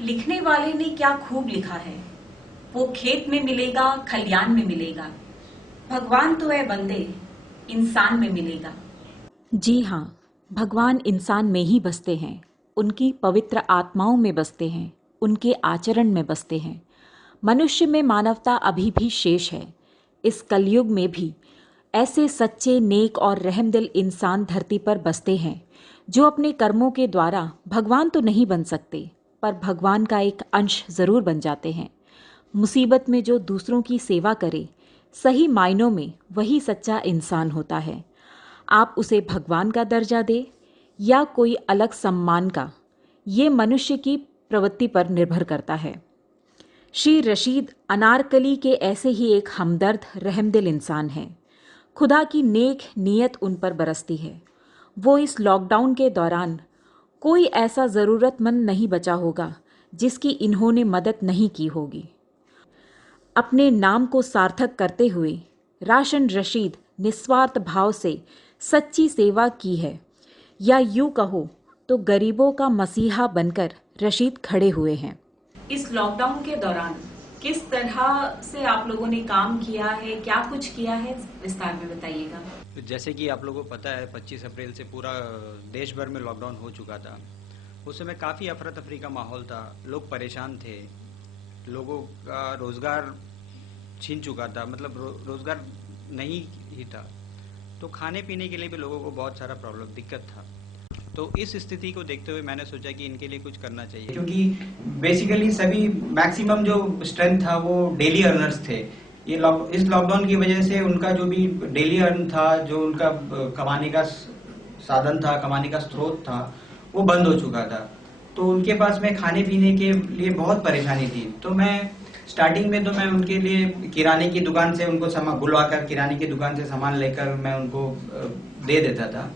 लिखने वाले ने क्या खूब लिखा है, वो खेत में मिलेगा खलियान में मिलेगा, भगवान तो है बंदे इंसान में मिलेगा। जी हाँ, भगवान इंसान में ही बसते हैं, उनकी पवित्र आत्माओं में बसते हैं, उनके आचरण में बसते हैं। मनुष्य में मानवता अभी भी शेष है। इस कलयुग में भी ऐसे सच्चे, नेक और रहमदिल इंसान धरती पर बसते हैं जो अपने कर्मों के द्वारा भगवान तो नहीं बन सकते, पर भगवान का एक अंश ज़रूर बन जाते हैं। मुसीबत में जो दूसरों की सेवा करे, सही मायनों में वही सच्चा इंसान होता है। आप उसे भगवान का दर्जा दे या कोई अलग सम्मान का, ये मनुष्य की प्रवृत्ति पर निर्भर करता है। श्री रशीद अनारकली के ऐसे ही एक हमदर्द रहमदिल इंसान हैं। खुदा की नेक नीयत उन पर बरसती है। वो इस लॉकडाउन के दौरान कोई ऐसा ज़रूरतमंद नहीं बचा होगा जिसकी इन्होंने मदद नहीं की होगी। अपने नाम को सार्थक करते हुए राशन रशीद निस्वार्थ भाव से सच्ची सेवा की है, या यूँ कहो तो गरीबों का मसीहा बनकर रशीद खड़े हुए हैं। इस लॉकडाउन के दौरान किस तरह से आप लोगों ने काम किया है, क्या कुछ किया है, विस्तार में बताइएगा। जैसे कि आप लोगों को पता है 25 अप्रैल से पूरा देश भर में लॉकडाउन हो चुका था। उस समय काफ़ी अफरा तफरी का माहौल था, लोग परेशान थे, लोगों का रोज़गार छीन चुका था, मतलब रोज़गार नहीं ही था, तो खाने पीने के लिए भी लोगों को बहुत सारा प्रॉब्लम दिक्कत था। तो इस स्थिति को देखते हुए मैंने सोचा कि इनके लिए कुछ करना चाहिए, क्योंकि बेसिकली सभी मैक्सिमम जो स्ट्रेंथ था वो डेली अर्नर्स थे। इस लॉकडाउन की वजह से उनका जो भी डेली अर्न था, जो उनका कमाने का साधन था, कमाने का स्रोत था, वो बंद हो चुका था। तो उनके पास में खाने पीने के लिए बहुत परेशानी थी। तो मैं स्टार्टिंग में तो मैं उनके लिए किराने की दुकान से उनको सामान बुलवाकर किराने की दुकान से सामान लेकर मैं उनको दे देता था।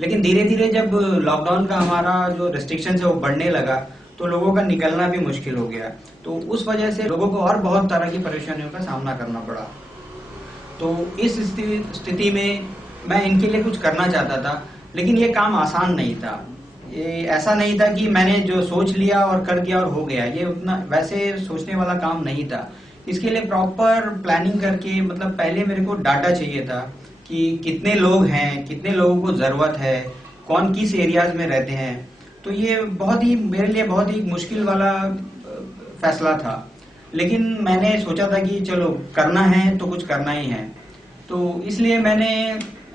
लेकिन धीरे धीरे जब लॉकडाउन का हमारा जो रेस्ट्रिक्शन है वो बढ़ने लगा तो लोगों का निकलना भी मुश्किल हो गया। तो उस वजह से लोगों को और बहुत तरह की परेशानियों का सामना करना पड़ा। तो इस स्थिति में मैं इनके लिए कुछ करना चाहता था, लेकिन ये काम आसान नहीं था। ये ऐसा नहीं था कि मैंने जो सोच लिया और कर दिया और हो गया, ये उतना वैसे सोचने वाला काम नहीं था। इसके लिए प्रॉपर प्लानिंग करके, मतलब पहले मेरे को डाटा चाहिए था कि कितने लोग हैं, कितने लोगों को जरूरत है, कौन किस एरियाज में रहते हैं। तो ये बहुत ही मेरे लिए बहुत ही मुश्किल वाला फैसला था, लेकिन मैंने सोचा था कि चलो करना है तो कुछ करना ही है। तो इसलिए मैंने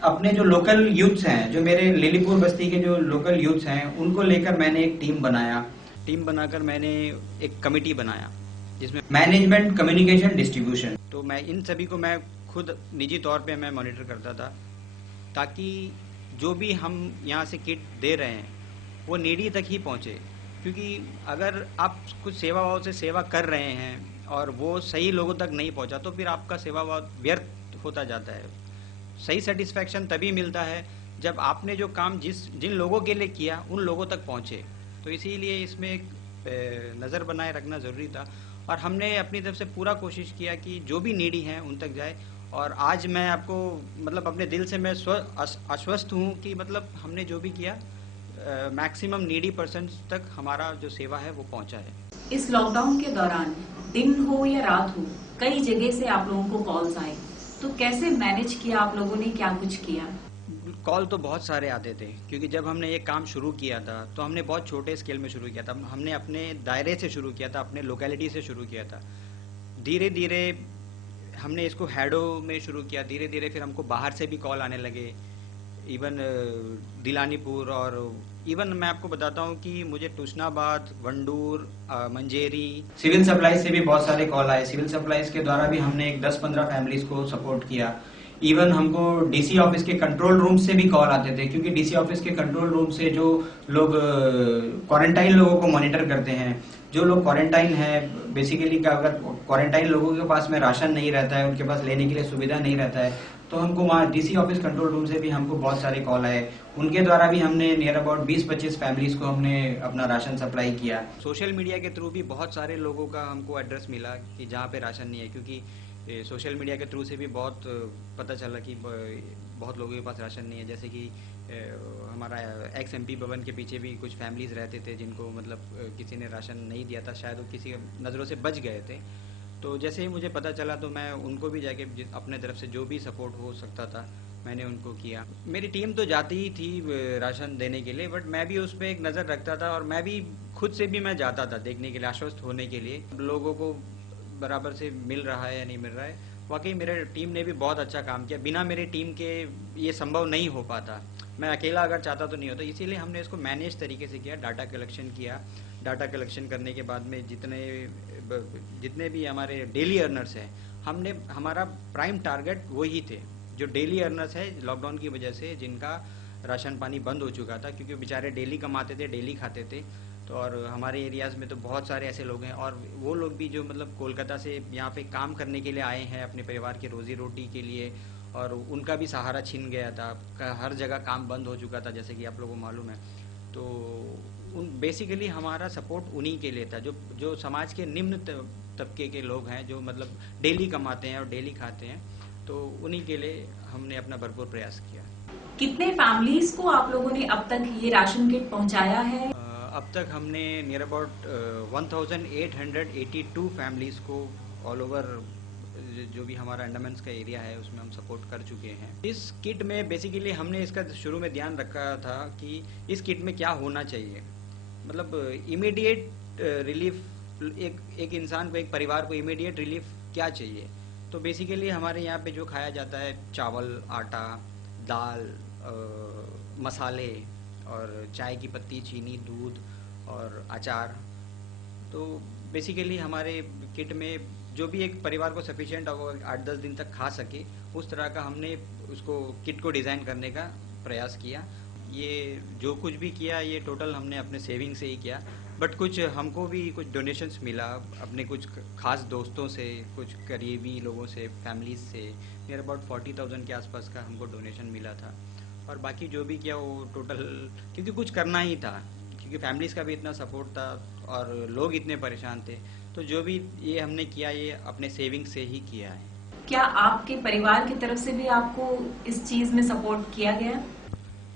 अपने जो लोकल यूथ्स हैं, जो मेरे लिलीपुर बस्ती के जो लोकल यूथ्स हैं, उनको लेकर मैंने एक टीम बनाया। टीम बनाकर मैंने एक कमेटी बनाया जिसमें मैनेजमेंट, कम्युनिकेशन, डिस्ट्रीब्यूशन। तो मैं इन सभी को मैं खुद निजी तौर पे मैं मॉनिटर करता था, ताकि जो भी हम यहाँ से किट दे रहे हैं वो नीडी तक ही पहुँचे। क्योंकि अगर आप कुछ सेवा भाव से सेवा कर रहे हैं और वो सही लोगों तक नहीं पहुँचा तो फिर आपका सेवा भाव व्यर्थ होता जाता है। सही सेटिस्फैक्शन तभी मिलता है जब आपने जो काम जिन लोगों के लिए किया उन लोगों तक पहुँचे। तो इसीलिए इसमें एक नज़र बनाए रखना ज़रूरी था, और हमने अपनी तरफ से पूरा कोशिश किया कि जो भी नीडी हैं उन तक जाए। और आज मैं आपको मतलब अपने दिल से मैं आश्वस्त हूँ कि मतलब हमने जो भी किया मैक्सिमम नीडी पर्सन तक हमारा जो सेवा है वो पहुँचा है। इस लॉकडाउन के दौरान दिन हो या रात हो, कई जगह से आप लोगों को कॉल्स आए, तो कैसे मैनेज किया आप लोगों ने, क्या कुछ किया। कॉल तो बहुत सारे आते थे, क्योंकि जब हमने ये काम शुरू किया था तो हमने बहुत छोटे स्केल में शुरू किया था। हमने अपने दायरे से शुरू किया था, अपने लोकेलिटी से शुरू किया था। धीरे धीरे हमने इसको हेडो में शुरू किया, धीरे धीरे फिर हमको बाहर से भी कॉल आने लगे, इवन दिलानीपुर, और इवन मैं आपको बताता हूँ कि मुझे तुशनाबाद, वंडूर, मंजेरी, सिविल सप्लाईज से भी बहुत सारे कॉल आए। सिविल सप्लाईज के द्वारा भी हमने एक 10-15 फैमिलीज को सपोर्ट किया। इवन हमको डीसी ऑफिस के कंट्रोल रूम से भी कॉल आते थे, क्योंकि डीसी ऑफिस के कंट्रोल रूम से जो लोग क्वारंटाइन लोगों को मॉनिटर करते हैं, जो लोग क्वारंटाइन है बेसिकली, अगर क्वारंटाइन लोगों के पास में राशन नहीं रहता है, उनके पास लेने के लिए सुविधा नहीं रहता है, तो हमको वहाँ डीसी ऑफिस कंट्रोल रूम से भी हमको बहुत सारे कॉल आए। उनके द्वारा भी हमने नियर अबाउट 20-25 फैमिलीज को हमने अपना राशन सप्लाई किया। सोशल मीडिया के थ्रू भी बहुत सारे लोगों का हमको एड्रेस मिला कि जहाँ पे राशन नहीं है, क्योंकि सोशल मीडिया के थ्रू से भी बहुत पता चला कि बहुत लोगों के पास राशन नहीं है। जैसे कि हमारा एक्स MP भवन के पीछे भी कुछ फैमिलीज रहते थे जिनको मतलब किसी ने राशन नहीं दिया था, शायद वो किसी नज़रों से बच गए थे। तो जैसे ही मुझे पता चला तो मैं उनको भी जाके अपने तरफ से जो भी सपोर्ट हो सकता था मैंने उनको किया। मेरी टीम तो जाती ही थी राशन देने के लिए, बट मैं भी उस पर एक नज़र रखता था और मैं भी खुद से भी मैं जाता था देखने के लिए, आश्वस्त होने के लिए लोगों को बराबर से मिल रहा है या नहीं मिल रहा है। वाकई मेरे टीम ने भी बहुत अच्छा काम किया, बिना मेरी टीम के ये संभव नहीं हो पाता। मैं अकेला अगर चाहता तो नहीं होता, इसीलिए हमने इसको मैनेज तरीके से किया। डाटा कलेक्शन किया, डाटा कलेक्शन करने के बाद में जितने भी हमारे डेली अर्नर्स हैं, हमने हमारा प्राइम टारगेट वही थे जो डेली अर्नर्स है लॉकडाउन की वजह से जिनका राशन पानी बंद हो चुका था, क्योंकि बेचारे डेली कमाते थे, डेली खाते थे। तो और हमारे एरियाज़ में तो बहुत सारे ऐसे लोग हैं, और वो लोग भी जो मतलब कोलकाता से यहाँ पे काम करने के लिए आए हैं अपने परिवार की रोजी रोटी के लिए, और उनका भी सहारा छिन गया था, हर जगह काम बंद हो चुका था जैसे कि आप लोगों को मालूम है। तो बेसिकली हमारा सपोर्ट उन्हीं के लिए था जो समाज के निम्न तबके के लोग हैं, जो मतलब डेली कमाते हैं और डेली खाते हैं। तो उन्हीं के लिए हमने अपना भरपूर प्रयास किया। कितने फैमिलीज को आप लोगों ने अब तक ये राशन किट पहुंचाया है? अब तक हमने नियर अबाउट 1882 फैमिलीज को ऑल ओवर जो भी हमारा अंडमान्स का एरिया है उसमें हम सपोर्ट कर चुके हैं। इस किट में बेसिकली हमने इसका शुरू में ध्यान रखा था कि इस किट में क्या होना चाहिए, मतलब इमीडिएट रिलीफ, एक इंसान को, एक परिवार को इमीडिएट रिलीफ क्या चाहिए। तो बेसिकली हमारे यहाँ पे जो खाया जाता है चावल, आटा, दाल, मसाले और चाय की पत्ती, चीनी, दूध और अचार। तो बेसिकली हमारे किट में जो भी एक परिवार को सफिशिएंट 8-10 दिन तक खा सके, उस तरह का हमने उसको किट को डिज़ाइन करने का प्रयास किया। ये जो कुछ भी किया ये टोटल हमने अपने सेविंग से ही किया, बट कुछ हमको भी कुछ डोनेशंस मिला अपने कुछ खास दोस्तों से, कुछ करीबी लोगों से, फैमिलीज से। नियर अबाउट 40,000 के आसपास का हमको डोनेशन मिला था। और बाकी जो भी किया वो टोटल, क्योंकि कुछ करना ही था, क्योंकि फैमिलीज का भी इतना सपोर्ट था और लोग इतने परेशान थे, तो जो भी ये हमने किया ये अपने सेविंग से ही किया है। क्या आपके परिवार की तरफ से भी आपको इस चीज में सपोर्ट किया गया?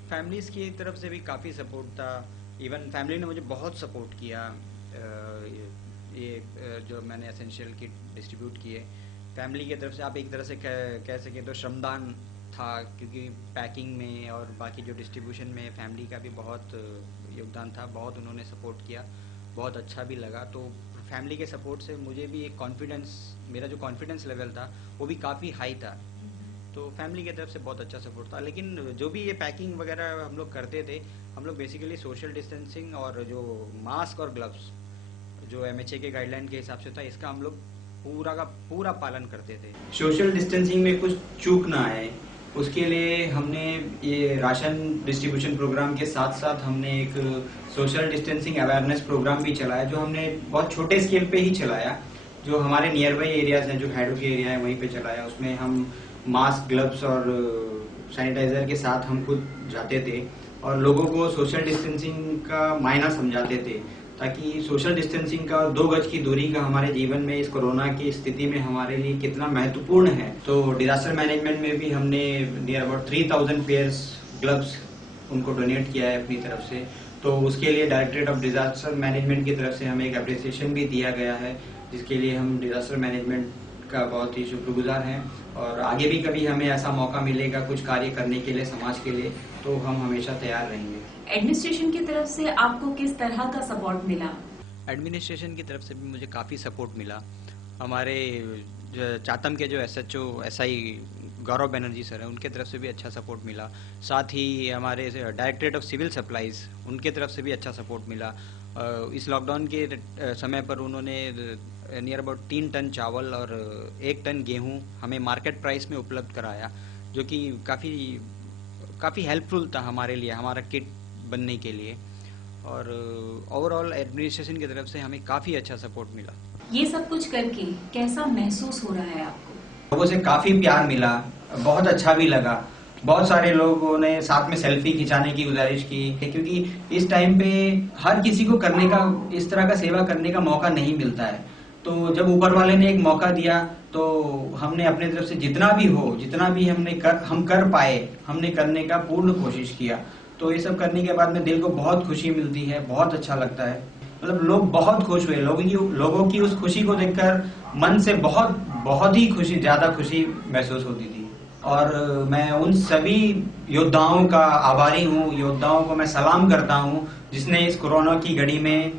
फैमिलीज की तरफ से भी काफ़ी सपोर्ट था, इवन फैमिली ने मुझे बहुत सपोर्ट किया। ये जो मैंने एसेंशियल किट डिस्ट्रीब्यूट किए फैमिली की तरफ से, आप एक तरह से कह सकें तो श्रमदान था, क्योंकि पैकिंग में और बाकी जो डिस्ट्रीब्यूशन में फैमिली का भी बहुत योगदान था, बहुत उन्होंने सपोर्ट किया, बहुत अच्छा भी लगा। तो फैमिली के सपोर्ट से मुझे भी एक कॉन्फिडेंस, मेरा जो कॉन्फिडेंस लेवल था वो भी काफ़ी हाई था। तो फैमिली की तरफ से बहुत अच्छा सपोर्ट था। लेकिन जो भी ये पैकिंग वगैरह हम लोग करते थे, हम लोग बेसिकली सोशल डिस्टेंसिंग और जो मास्क और ग्लव्स जो MHA के गाइडलाइन के हिसाब से था, इसका हम लोग पूरा का पूरा पालन करते थे। सोशल डिस्टेंसिंग में कुछ चूक ना आए, उसके लिए हमने ये राशन डिस्ट्रीब्यूशन प्रोग्राम के साथ साथ हमने एक सोशल डिस्टेंसिंग अवेयरनेस प्रोग्राम भी चलाया, जो हमने बहुत छोटे स्केल पे ही चलाया, जो हमारे नियर बाई एरियाज हैं, जो हैडो के एरिया है वहीं पे चलाया। उसमें हम मास्क, ग्लव्स और सैनिटाइजर के साथ हम खुद जाते थे और लोगों को सोशल डिस्टेंसिंग का मायना समझाते थे, ताकि सोशल डिस्टेंसिंग का 2 गज की दूरी का हमारे जीवन में इस कोरोना की स्थिति में हमारे लिए कितना महत्वपूर्ण है। तो डिजास्टर मैनेजमेंट में भी हमने नियर अबाउट 3000 पेयर्स ग्लव्स उनको डोनेट किया है अपनी तरफ से। तो उसके लिए डायरेक्टरेट ऑफ डिजास्टर मैनेजमेंट की तरफ से हमें एक अप्रिसिएशन भी दिया गया है, जिसके लिए हम डिजास्टर मैनेजमेंट का बहुत ही शुक्रगुजार हैं। और आगे भी कभी हमें ऐसा मौका मिलेगा कुछ कार्य करने के लिए समाज के लिए, तो हम हमेशा तैयार रहेंगे। एडमिनिस्ट्रेशन की तरफ से आपको किस तरह का सपोर्ट मिला? एडमिनिस्ट्रेशन की तरफ से भी मुझे काफ़ी सपोर्ट मिला। हमारे चातम के जो SHO SI गौरव बनर्जी सर हैं, उनके तरफ से भी अच्छा सपोर्ट मिला। साथ ही हमारे डायरेक्टरेट ऑफ सिविल सप्लाईज, उनके तरफ से भी अच्छा सपोर्ट मिला। इस लॉकडाउन के समय पर उन्होंने नियर अबाउट 3 टन चावल और 1 टन गेहूं हमें मार्केट प्राइस में उपलब्ध कराया, जो कि काफ़ी हेल्पफुल था हमारे लिए, हमारा किट बनने के लिए। और ओवरऑल एडमिनिस्ट्रेशन की तरफ से हमें काफ़ी अच्छा सपोर्ट मिला। ये सब कुछ करके कैसा महसूस हो रहा है आपको? लोगों से काफ़ी प्यार मिला, बहुत अच्छा भी लगा। बहुत सारे लोगों ने साथ में सेल्फी खिंचाने की गुजारिश की, क्योंकि इस टाइम पे हर किसी को करने का, इस तरह का सेवा करने का मौका नहीं मिलता है। तो जब ऊपर वाले ने एक मौका दिया तो हमने अपने तरफ से जितना भी हम कर पाए, हमने करने का पूर्ण कोशिश किया। तो ये सब करने के बाद में दिल को बहुत खुशी मिलती है, बहुत अच्छा लगता है। मतलब लोग बहुत खुश हुए, लोगों की उस खुशी को देखकर मन से बहुत ही ज्यादा खुशी महसूस होती थी। और मैं उन सभी योद्धाओं का आभारी हूँ, योद्धाओं को मैं सलाम करता हूँ जिसने इस कोरोना की घड़ी में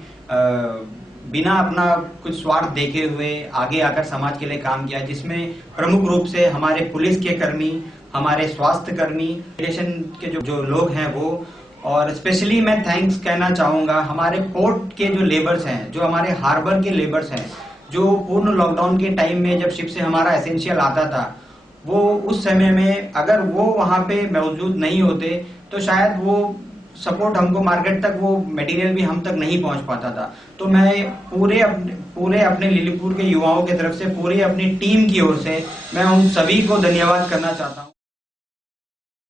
बिना अपना कुछ स्वार्थ देखे हुए आगे आकर समाज के लिए काम किया, जिसमें प्रमुख रूप से हमारे पुलिस के कर्मी, हमारे स्वास्थ्य कर्मी, इमिग्रेशन के जो लोग हैं वो, और स्पेशली मैं थैंक्स कहना चाहूंगा हमारे पोर्ट के जो लेबर्स हैं, जो हमारे हार्बर के लेबर्स हैं, जो पूर्ण लॉकडाउन के टाइम में जब शिप से हमारा एसेंशियल आता था, वो उस समय में अगर वो वहां पे मौजूद नहीं होते तो शायद वो सपोर्ट हमको मार्केट तक, वो मटेरियल भी हम तक नहीं पहुंच पाता था। तो मैं पूरे अपने लिलीपुर के युवाओं की तरफ से, पूरी अपनी टीम की ओर से मैं उन सभी को धन्यवाद करना चाहता हूं।